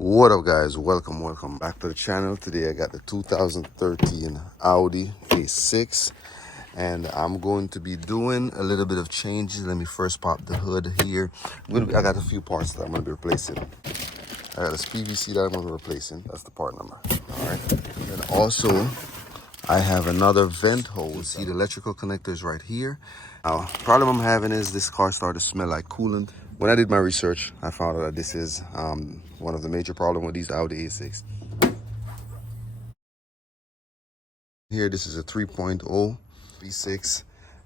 What up, guys? Welcome back to the channel. Today I got the 2013 Audi A6 and I'm going to be doing a little bit of changes. Let me first pop the hood here. I got a few parts that I'm going to be replacing. I got this PVC that I'm going to be replacing. That's the part number. All right. And then also I have another vent hose. See the electrical connectors right here. Now, problem I'm having is this car started to smell like coolant. When I did my research, I found out that this is one of the major problems with these Audi A6. Here, this is a 3.0 V6.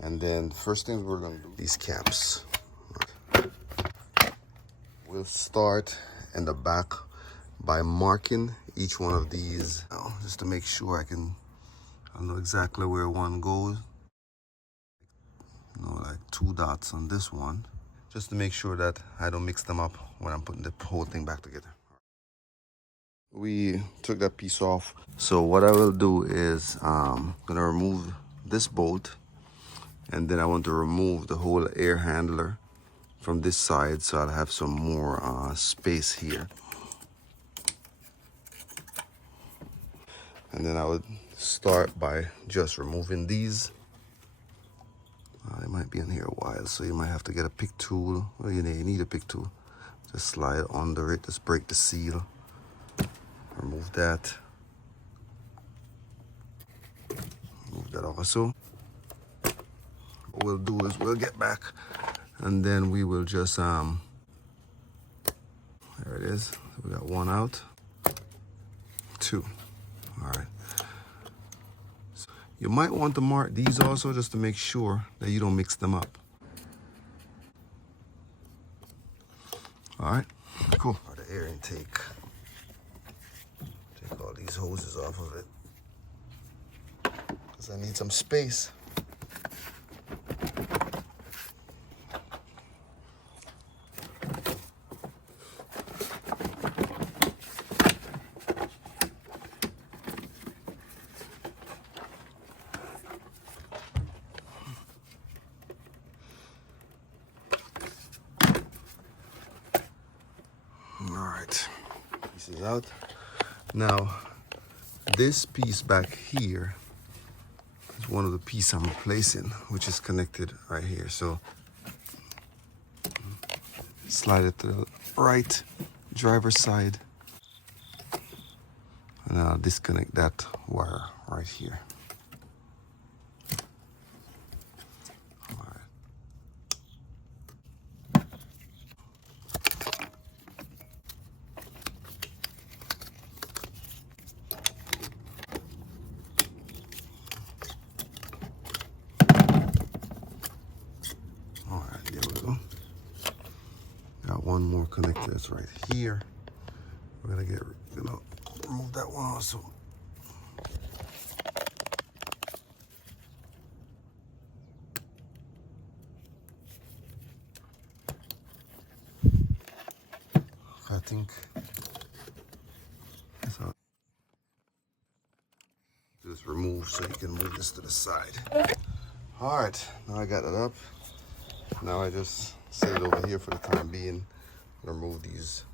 And then first things we're gonna do, these caps. We'll start in the back by marking each one of these just to make sure I know exactly where one goes. Like 2 dots on this one, just to make sure that I don't mix them up when I'm putting the whole thing back together. We took that piece off. So what I will do is I'm gonna remove this bolt, and then I want to remove the whole air handler from this side, so I'll have some more space here. And then I would start by just removing these. It might be in here a while, so you might have to get a pick tool. Well, you need a pick tool. Just slide under it, just break the seal. Remove that. Remove that also. What we'll do is we'll get back and then we will just, there it is. We got one out, 2. All right. You might want to mark these also just to make sure that you don't mix them up. All right, cool. The air intake. Take all these hoses off of it because I need some space. Pieces out. Now, this piece back here is one of the pieces I'm replacing, which is connected right here. So, slide it to the right driver's side, and I'll disconnect that wire right here. One more connector that's right here. We're gonna remove that one also. I think so. Just remove so you can move this to the side. All right, now I got it up. Now I just set it over here for the time being. Remove these.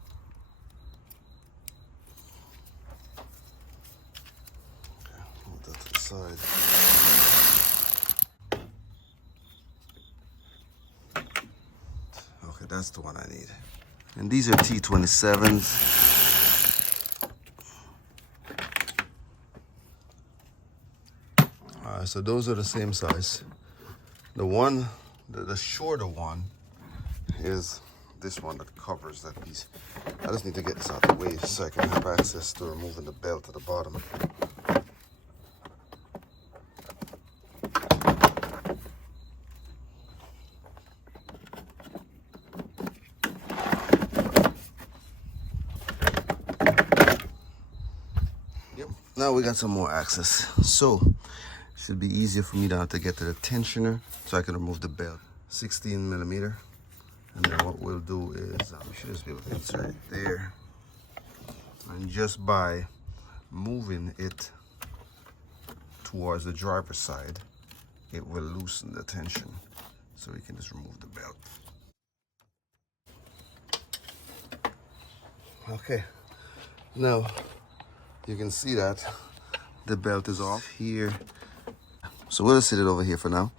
Okay, move that to the side. Okay, that's the one I need. And these are T27s. Alright, so those are the same size. The one, the shorter one is this one that covers that piece. I just need to get this out of the way so I can have access to removing the belt at the bottom. Yep, now we got some more access. So, it should be easier for me now to get to the tensioner so I can remove the belt. 16mm. And then what we'll do is, we should just be able to insert it there. And just by moving it towards the driver's side, it will loosen the tension. So we can just remove the belt. Okay, Now, you can see that the belt is off here. So we'll set it over here for now,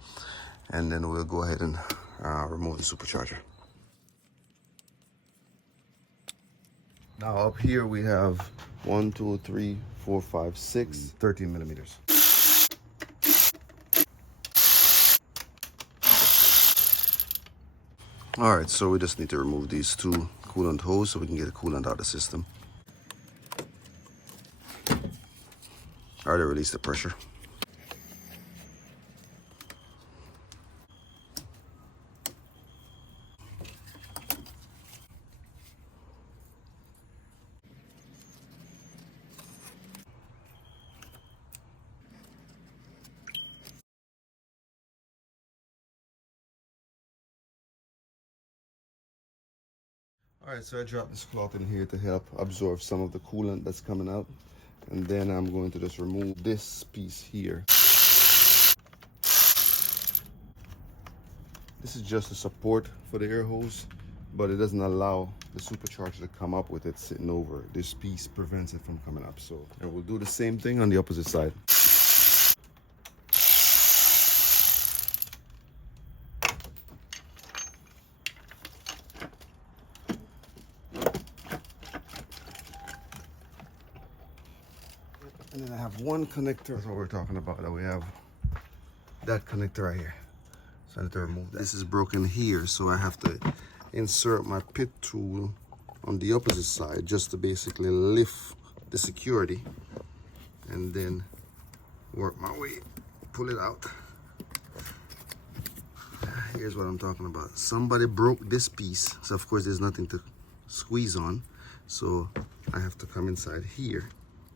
and then we'll go ahead and remove the supercharger. Now up here we have 1, 2, 3, 4, 5, 6, 13 millimeters. All right, so we just need to remove these two coolant hoses so we can get the coolant out of the system. I already released the pressure. All right, so I dropped this cloth in here to help absorb some of the coolant that's coming out. And then I'm going to just remove this piece here. This is just a support for the air hose, but it doesn't allow the supercharger to come up with it sitting over. This piece prevents it from coming up. So, and we'll do the same thing on the opposite side. And then I have one connector. That's what we're talking about. That we have that connector right here. So I need to remove that. This is broken here, so I have to insert my pit tool on the opposite side just to basically lift the security and then work my way, pull it out. Here's what I'm talking about. Somebody broke this piece, so of course there's nothing to squeeze on. So I have to come inside here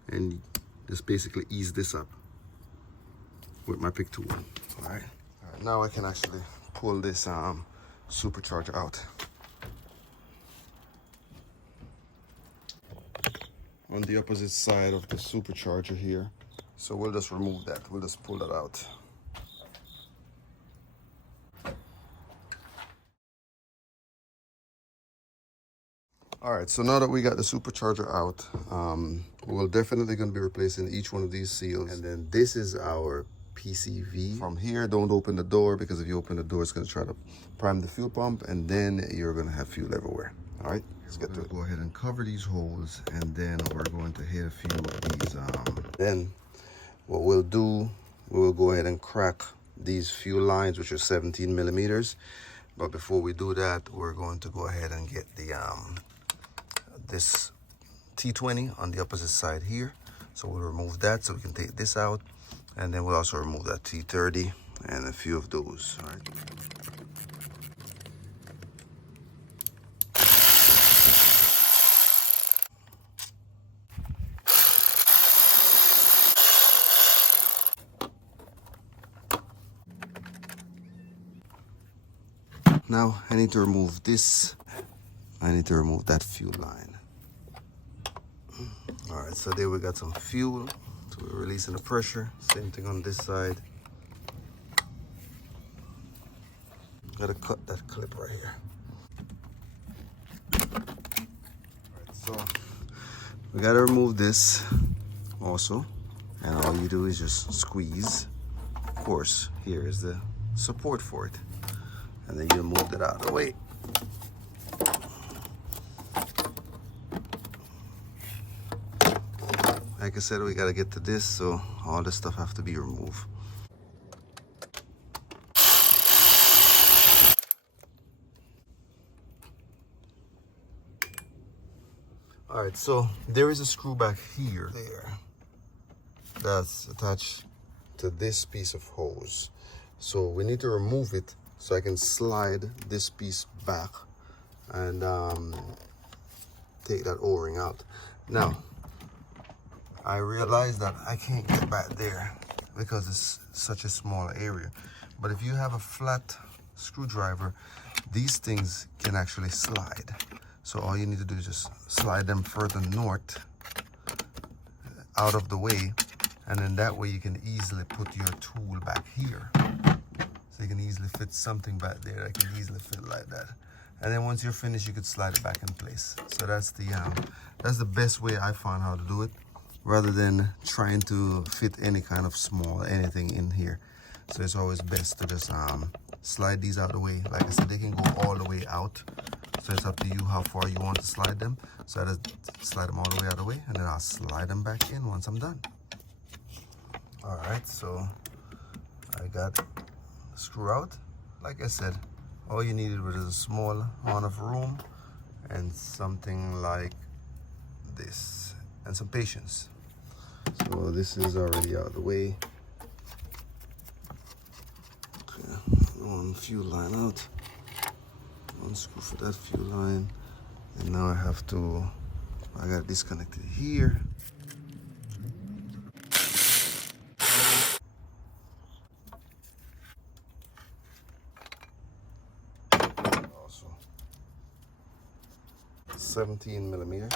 and just basically ease this up with my pick tool. All right. Now I can actually pull this supercharger out. On the opposite side of the supercharger here. So we'll just remove that. We'll just pull that out. All right, so now that we got the supercharger out, we're definitely going to be replacing each one of these seals. And then this is our PCV. From here, don't open the door, because if you open the door, it's going to try to prime the fuel pump, and then you're going to have fuel everywhere. All right, let's get to it. Go ahead and cover these holes, and then we're going to hit a few of these. Then what we'll do, we will go ahead and crack these fuel lines, which are 17 millimeters. But before we do that, we're going to go ahead and get the this T20 on the opposite side here. So we'll remove that so we can take this out. And then we'll also remove that T30 and a few of those. All right. Now I need to remove this. I need to remove that fuel line. All right, so there we got some fuel. So we're releasing the pressure. Same thing on this side. Gotta cut that clip right here. All right, so we gotta remove this also. And all you do is just squeeze. Of course, here is the support for it. And then you move it out of the way. Like I said, we gotta get to this, so all this stuff have to be removed. All right, so there is a screw back here, that's attached to this piece of hose. So we need to remove it so I can slide this piece back and take that O-ring out. Now, I realize that I can't get back there because it's such a small area. But if you have a flat screwdriver, these things can actually slide. So all you need to do is just slide them further north, out of the way, and then that way you can easily put your tool back here. So you can easily fit something back there that can easily fit like that. And then once you're finished, you could slide it back in place. So that's the best way I found how to do it, rather than trying to fit any kind of small anything in here. So it's always best to just slide these out of the way. Like I said, they can go all the way out. So it's up to you how far you want to slide them. So I just slide them all the way out of the way, and then I'll slide them back in once I'm done. All right, so I got the screw out. Like I said, all you needed was a small amount of room and something like this, and some patience. So this is already out of the way. Okay, one fuel line out. One screw for that fuel line. And now I got disconnected here. Also 17 millimeter.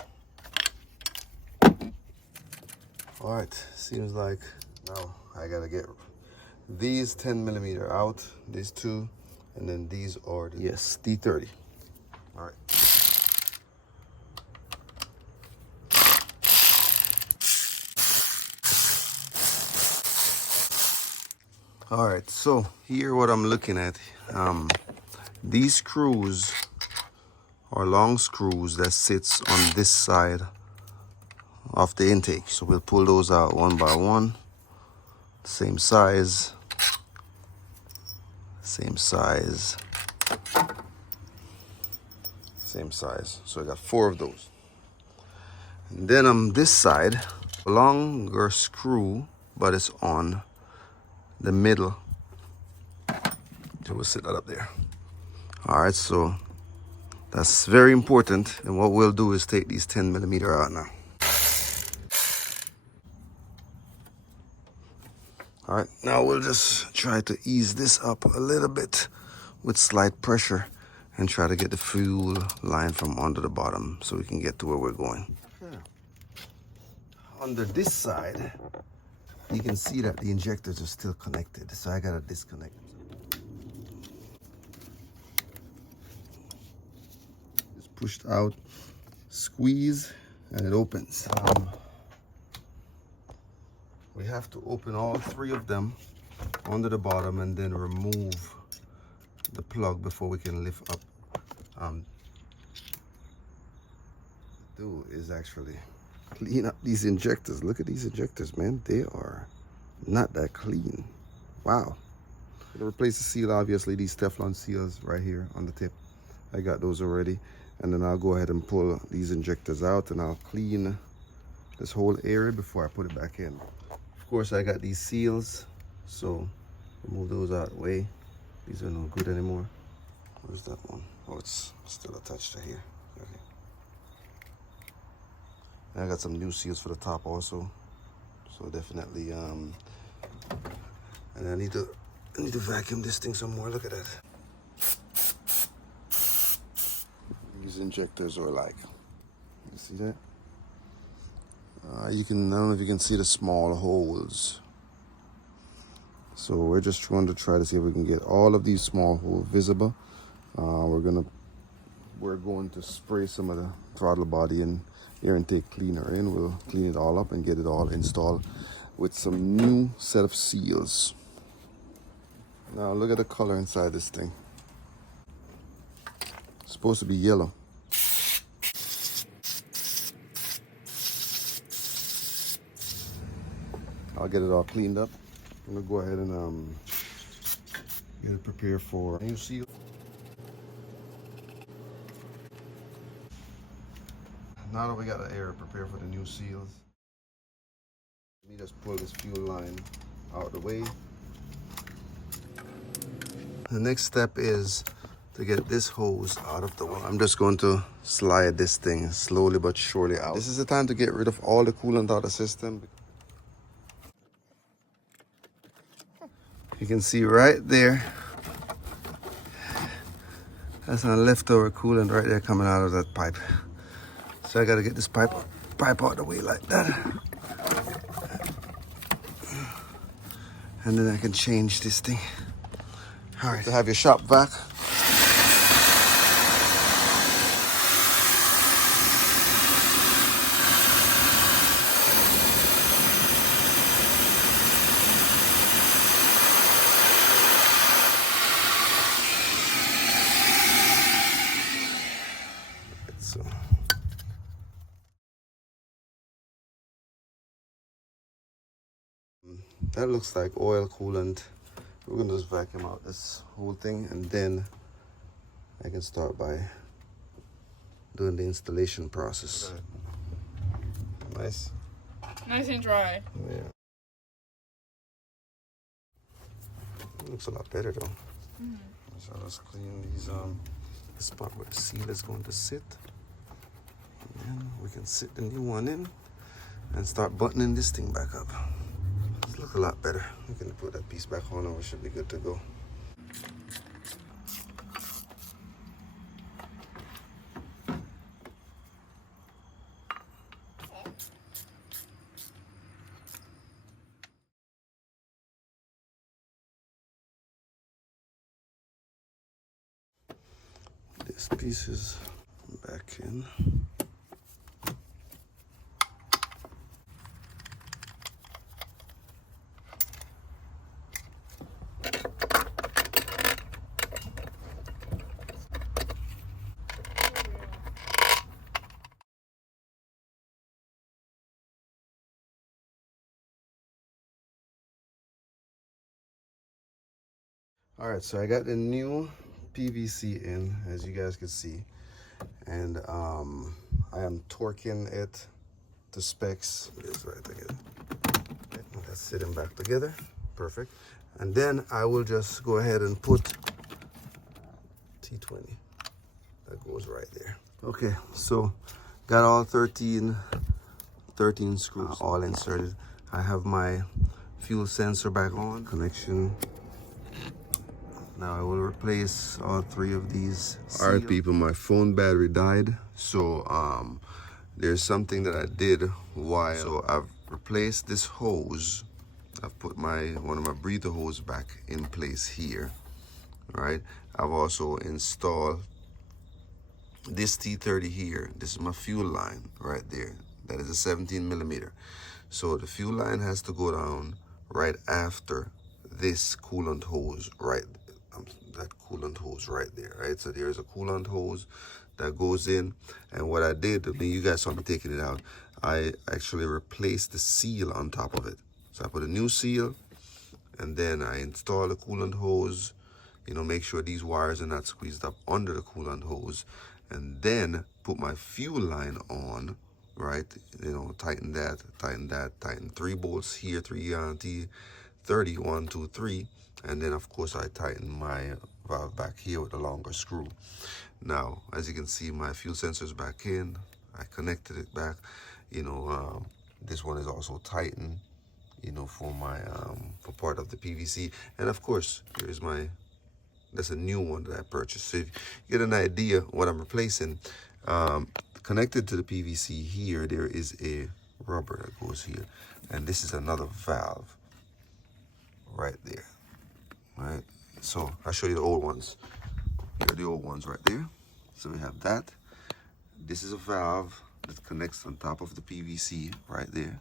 All right, seems like now I gotta get these 10 millimeter out, these two, and then these are the, yes, D30. All right. All right, so here what I'm looking at, these screws are long screws that sits on this side of the intake. So we'll pull those out one by one. Same size, same size, same size. So I got 4 of those. And then on this side, a longer screw, but it's on the middle. So we'll sit that up there. All right, so that's very important. And what we'll do is take these 10 millimeter out now. All right, now we'll just try to ease this up a little bit with slight pressure and try to get the fuel line from under the bottom so we can get to where we're going. Okay. Under this side, you can see that the injectors are still connected, so I gotta disconnect. Just pushed out, squeeze, and it opens. We have to open all 3 of them under the bottom and then remove the plug before we can lift up. Do is actually clean up these injectors. Look at these injectors, man. They are not that clean. Wow. To replace the seal, obviously these Teflon seals right here on the tip, I got those already. And then I'll go ahead and pull these injectors out, and I'll clean this whole area before I put it back in. Of course, I got these seals, so remove those out of the way. These are no good anymore. Where's that one? Oh, it's still attached to here. Okay. And I got some new seals for the top also. So definitely, and I need to vacuum this thing some more. Look at that. These injectors are like, you see that? I don't know if you can see the small holes. So we're just trying to see if we can get all of these small holes visible. We're going to spray some of the throttle body and air intake cleaner in. We'll clean it all up and get it all installed with some new set of seals. Now look at the color inside this thing. It's supposed to be yellow. I'll get it all cleaned up. I'm gonna go ahead and get it prepared for new seal. Now that we got the air prepared for the new seals, let me just pull this fuel line out of the way. The next step is to get this hose out of the way. I'm just going to slide this thing slowly but surely out. This is the time to get rid of all the coolant out of the system. You can see right there, that's some leftover coolant right there coming out of that pipe. So I gotta get this pipe out of the way like that. And then I can change this thing. All right, to have your shop vac. that looks like oil coolant. We're gonna just vacuum out this whole thing, and then I can start by doing the installation process. Nice. Nice and dry. Yeah. It looks a lot better though. So let's clean these the spot where the seal is going to sit. And then we can sit the new one in and start buttoning this thing back up. It looks a lot better. We can put that piece back on and we should be good to go. This piece is back in. All right, so I got the new PVC in, as you guys can see, and I am torquing it to specs. It's right together. Okay, that's sitting back together, perfect. And then I will just go ahead and put T20. That goes right there. Okay, so got all 13 screws all inserted. I have my fuel sensor back on, connection. Now I will replace all 3 of these. All right, people, my phone battery died. So there's something that I did while. So I've replaced this hose. I've put one of my breather hose back in place here, right? I've also installed this T30 here. This is my fuel line right there. That is a 17 millimeter. So the fuel line has to go down right after this coolant hose right there. That coolant hose right there, right? So there's a coolant hose that goes in, and what I did, I mean, you guys saw me taking it out, I actually replaced the seal on top of it. So I put a new seal, and then I installed the coolant hose, you know, make sure these wires are not squeezed up under the coolant hose, and then put my fuel line on, right? You know, tighten that, tighten 3 bolts here, 3 T30, 1, 2, 3. And then, of course, I tighten my valve back here with a longer screw. Now, as you can see, my fuel sensor is back in. I connected it back. You know, this one is also tightened, you know, for my for part of the PVC. And of course, here's that's a new one that I purchased. So if you get an idea what I'm replacing, connected to the PVC here, there is a rubber that goes here. And this is another valve right there. Right, so I'll show you the old ones. Here are the old ones right there. So we have that. This is a valve that connects on top of the PVC right there.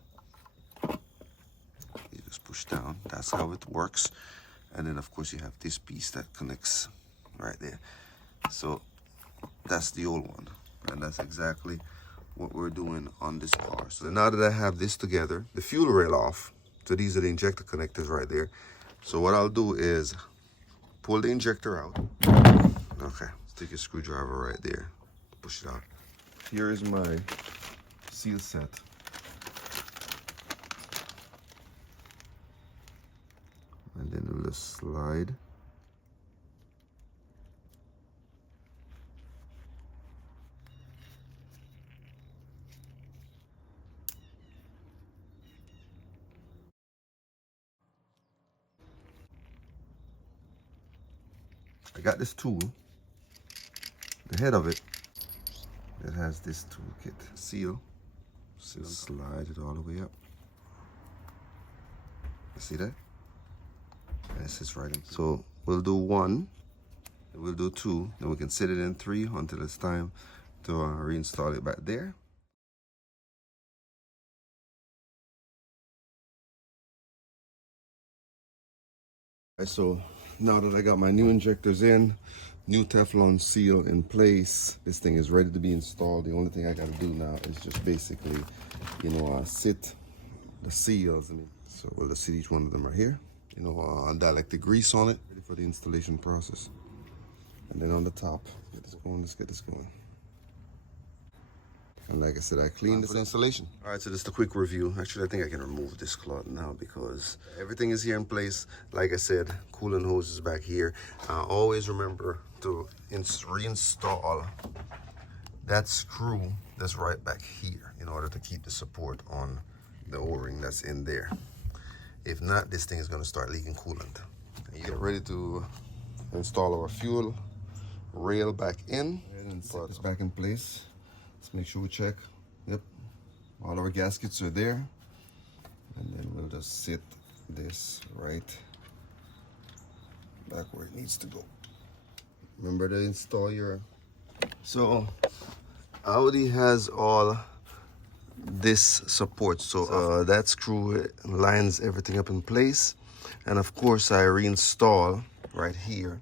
You just push down. That's how it works. And then, of course, you have this piece that connects right there. So that's the old one. And that's exactly what we're doing on this car. So now that I have this together, the fuel rail off. So these are the injector connectors right there. So what I'll do is pull the injector out. Okay, stick a screwdriver right there. Push it out. Here is my seal set. And then we'll just slide. I got this tool, the head of it has this toolkit. Seal, slide it all the way up. You see that? And it sits right in. So we'll do 1, we'll do 2, then we can sit it in 3 until it's time to reinstall it back there. All right, so now that I got my new injectors in, new Teflon seal in place, this thing is ready to be installed. The only thing I got to do now is just basically, you know, sit the seals. I mean, So we'll just sit each one of them right here. You know, dielectric grease on it, ready for the installation process. And then on the top, get this going, let's get this going. And like I said, I cleaned this installation. All right, so just a quick review. Actually, I think I can remove this cloth now because everything is here in place. Like I said, coolant hose is back here. Always remember to reinstall that screw that's right back here in order to keep the support on the O-ring that's in there. If not, this thing is going to start leaking coolant. And you get ready to install our fuel rail back in and put this back in place. Let's make sure we check. Yep, all our gaskets are there. And then we'll just sit this right back where it needs to go. Remember to install your... So Audi has all this support. So that screw lines everything up in place. And of course I reinstall right here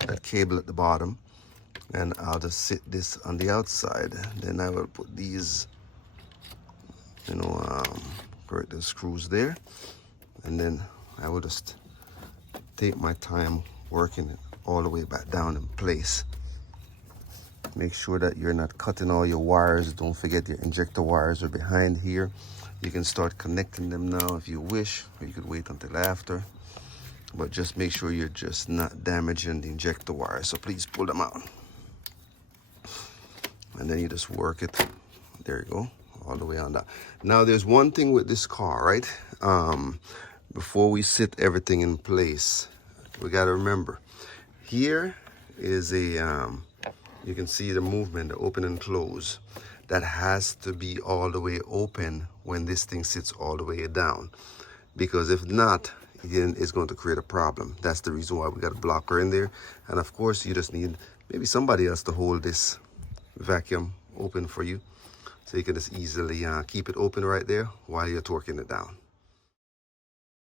that cable at the bottom. And I'll just sit this on the outside. Then I will put these, you know, correct the screws there. And then I will just take my time working it all the way back down in place. Make sure that you're not cutting all your wires. Don't forget your injector wires are behind here. You can start connecting them now if you wish, or you could wait until after. But just make sure you're just not damaging the injector wires. So please pull them out. And then you just work it. There you go, all the way on down. Now there's one thing with this car, right? Before we sit everything in place, we got to remember, here is a, you can see the movement, the open and close. That has to be all the way open when this thing sits all the way down. Because if not, then it's going to create a problem. That's the reason why we got a blocker in there. And of course, you just need maybe somebody else to hold this vacuum open for you, so you can just easily keep it open right there while you're torquing it down.